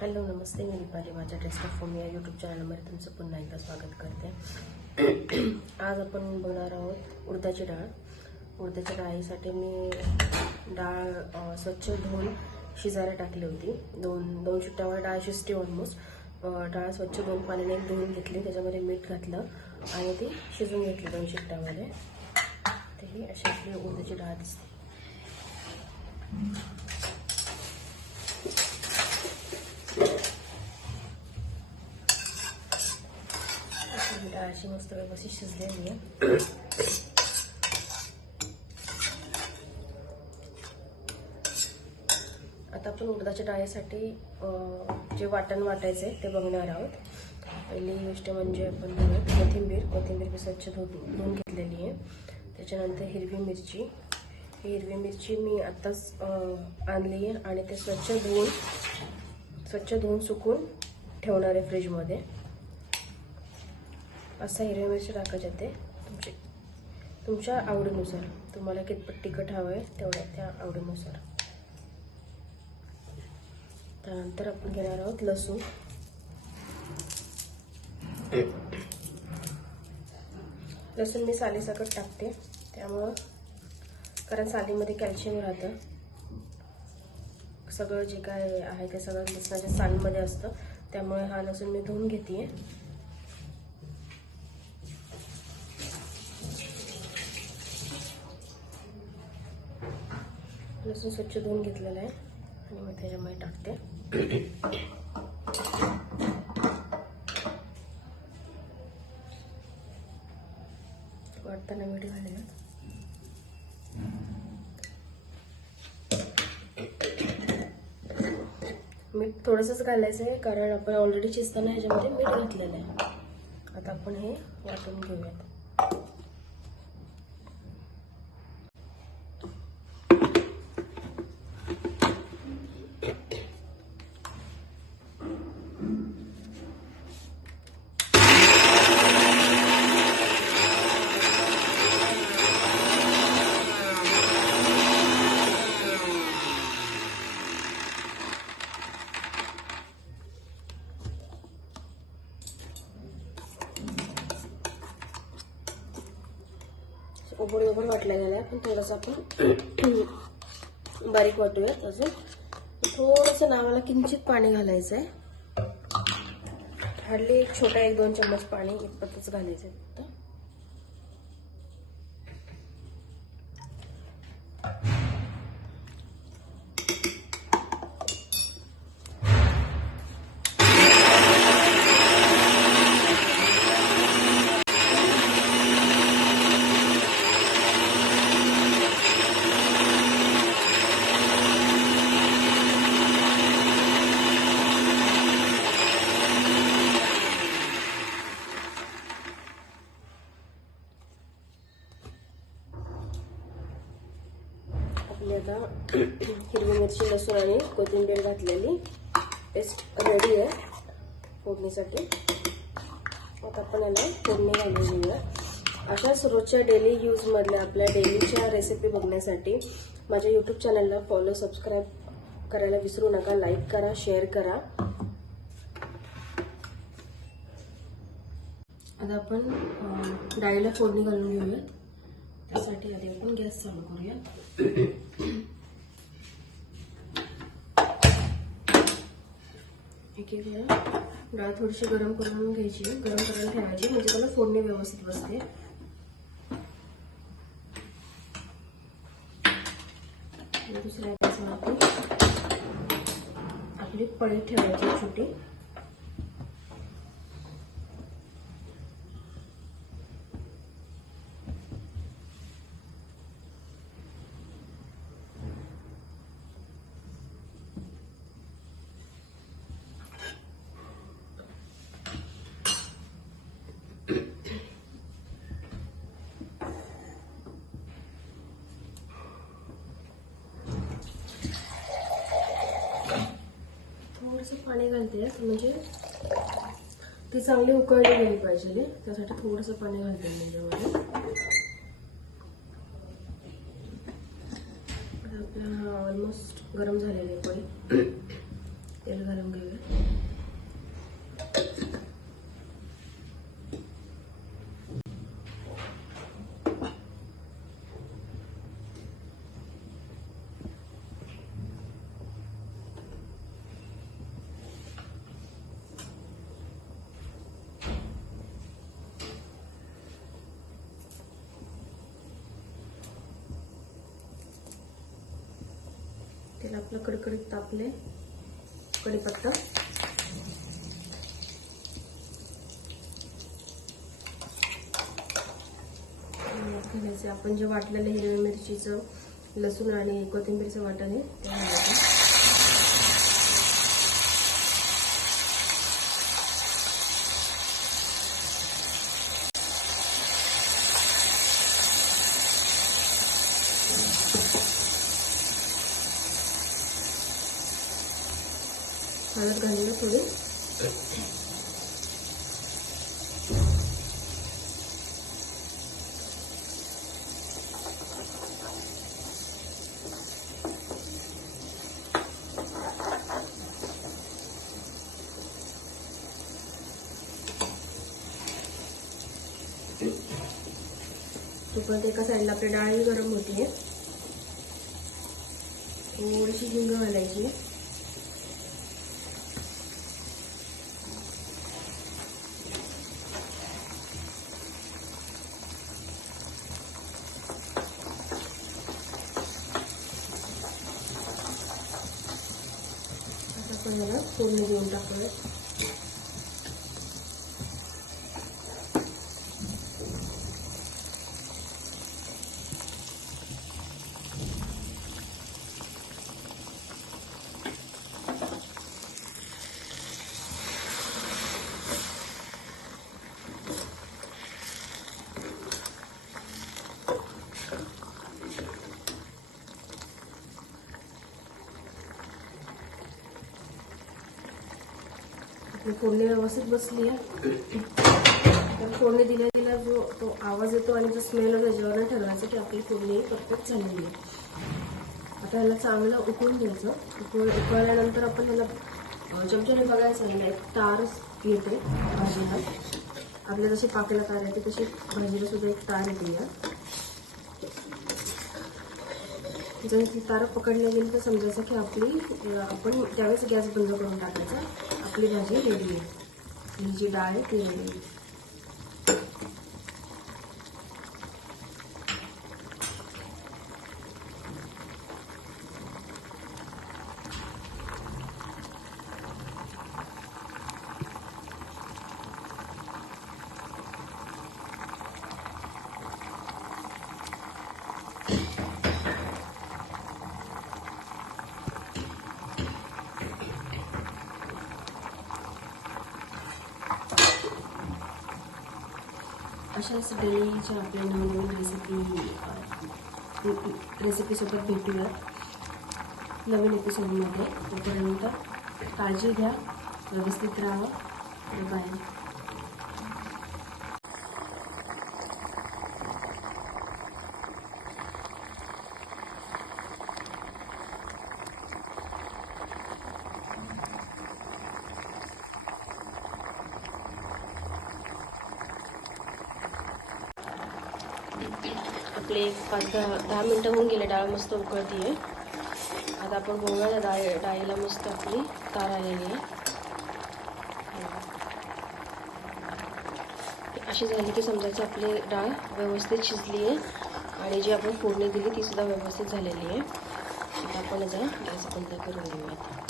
Hello नमस्ते, मी दीपाली. माझ्या taste of home या YouTube चॅनलमध्ये तुमचं पुन्हा एकदा स्वागत करते. आज आपण बघणार आहोत उडदाची डाळ. उडदाच्या डाळीसाठी मी डाळ स्वच्छ धुवून शिजायला टाकली होती. दोन शिट्ट्यावर डाळ शिजते ऑलमोस्ट. डाळ स्वच्छ धुवून पाण्याने धुवून घेतली, त्याच्यामध्ये मीठ घातलं आणि ती शिजून घेतली 2 शिट्ट्यामध्ये. तर ही अशी आपली उडदाची डाळ दिसते. डाळ अशी मस्त व्यवस्थित शिजलेली आहे. आता आपण उडदाच्या डाळीसाठी जे वाटण वाटायचे ते बघणार आहोत. पहिली गोष्ट म्हणजे आपण कोथिंबीर स्वच्छ धुवून घेतलेली आहे. त्याच्यानंतर हिरवी मिरची मी आत्ताच आणली आहे आणि ते स्वच्छ धुवून सुकून ठेवणार आहे फ्रीजमध्ये. असा हिरव्या मिरची टाकायच्या ते तुमच्या आवडीनुसार, तुम्हाला कितपत तिखट हवं आहे तेवढ्या त्या आवडीनुसार. त्यानंतर आपण घेणार आहोत लसूण मी सालीसकट टाकते, त्यामुळं कारण सालीमध्ये कॅल्शियम राहतं. सगळं जे काय आहे ते सगळं लसणाच्या सालीमध्ये असतं, त्यामुळे हा लसूण मी धुवून घेते. लसूण स्वच्छ धुवून घेतलेला आहे आणि मग त्याच्यामध्ये टाकते. वाटताना मीठ घालेलं. मीठ थोडंसंच घालायचं आहे, कारण आपण ऑलरेडी शिजताना ह्याच्यामध्ये मीठ घातलेलं आहे. आता आपण हे वाटून घेऊयात. ओबड वाटलेलं आहे, पण थोडंसं आपण बारीक वाटूयात. अजून थोडंसं नावाला किंचित पाणी घालायचं आहे. हार्डली एक छोटा 1-2 चम्मच पाणी इतपतच घालायचं आहे फक्त. आपली आता हिरवी मिरची, लसूण आणि कोथिंबीर घातलेली पेस्ट रेडी आहे फोडणीसाठी. आता आपण याला फोडणी घालून घेऊया. अशाच रोजच्या डेली यूजमधल्या आपल्या डेलीच्या रेसिपी बघण्यासाठी माझ्या यूट्यूब चॅनलला फॉलो, सबस्क्राईब करायला विसरू नका. लाईक करा, शेअर करा. आता आपण डाळीला फोडणी घालून घेऊया. त्यासाठी आधी आपण गॅस चालू करूया. एक वेळा डाळ थोडीशी गरम करून घ्यायची, गरम करायला ठेवायची, म्हणजे त्याला फोडणी व्यवस्थित बसते. दुसऱ्या गॅसवर आपण आपली पळी ठेवायची छोटी. थोडंसं पाणी घालते, म्हणजे ती चांगली उकळली गेली पाहिजे. त्यासाठी थोडंसं पाणी घालते म्हणजे आपला ऑलमोस्ट गरम झालेली आहे पोळी. तेल गरम घेऊया. तेल आपलं कडकडीत तापले. कढीपत्ता, घालायचे आपण जे वाटलेलं हिरव्या मिरचीचं, लसूण आणि कोथिंबीरचं वाटण आहे ते घालायचं. हळद घालून थोडी. तोपर्यंत एका साईडला आपली डाळ गरम होतीये. थोडीशी हिंग घालायची. आपण याला फोडणी देऊन टाकूया. फोडणी व्यवस्थित बसली आहे. तर फोडणी दिलेला जो तो आवाज येतो आणि जो स्मेल होतो जेवण ठरवायचं की आपली फोडणी परफेक्ट झालेली आहे. आता ह्याला चांगलं उकळून द्यायचं. उकळल्यानंतर आपण ह्याला चमच्याने बघायचं आहे एक तार येते भाजीला. आपल्या जशी पाकेला तार येते तशी भाजीला सुद्धा एक तार येते. या जर ती तार पकडल्या गेली तर समजायचं की आपण त्यावेळेस गॅस बंद करून टाकायचा. आपली भाजी रेडी आहे. ही जी डाळ आहे ती रेडी आहे. अशाच डेलीच्या आपल्या नवीन रेसिपीसोबत भेटूया नवीन एपिसोडमध्ये. तोपर्यंत काळजी घ्या, व्यवस्थित राहा. बाय. आपले 5-10 मिनटं होऊन गेले. डाळ मस्त उकळती आहे. आता आपण बघूया डाळीला मस्त आपली तार आलेली आहे. अशी झाली की समजायचं आपली डाळ व्यवस्थित शिजली आहे आणि जी आपण फोडणी दिली ती सुद्धा व्यवस्थित झालेली आहे. आता आपण याचा गॅस बंद करून घेऊयात.